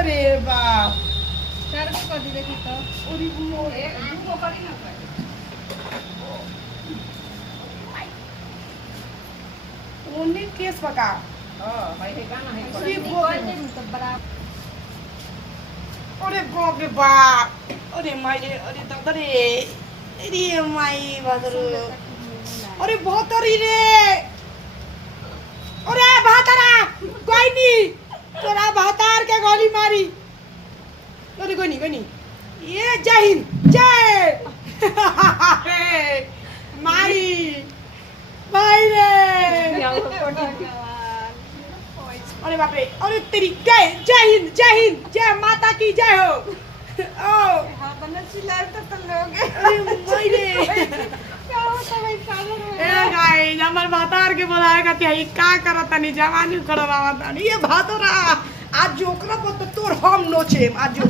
अरे बाप चार को कर दी देखी तो ओरी मोरे दूगो करी ना पाए ओने केस पका हां भाई है गाना है अरे कोई बाप दे तो बराबर अरे बाप रे बाप अरे माई रे अरे दादा रे अरे माई बादर अरे बहुत री रे अरे भातारा कोई नहीं तोरा भातार के गोली मारी अरे कोई नहीं ये जय हिंद जय माई माई रे अरे बाप रे अरे तेरी जय हिंद जय माता की जय हो ओ हां बना चिल्लाए तो लोग अरे माई रे क्या होता भाई सागर में ए गाइस हमर भातार के बोलाए का ई का करत नहीं जवानी खड़वावत नहीं ये भातोरा आज जोकरा पर तोर हम नोचे आज जो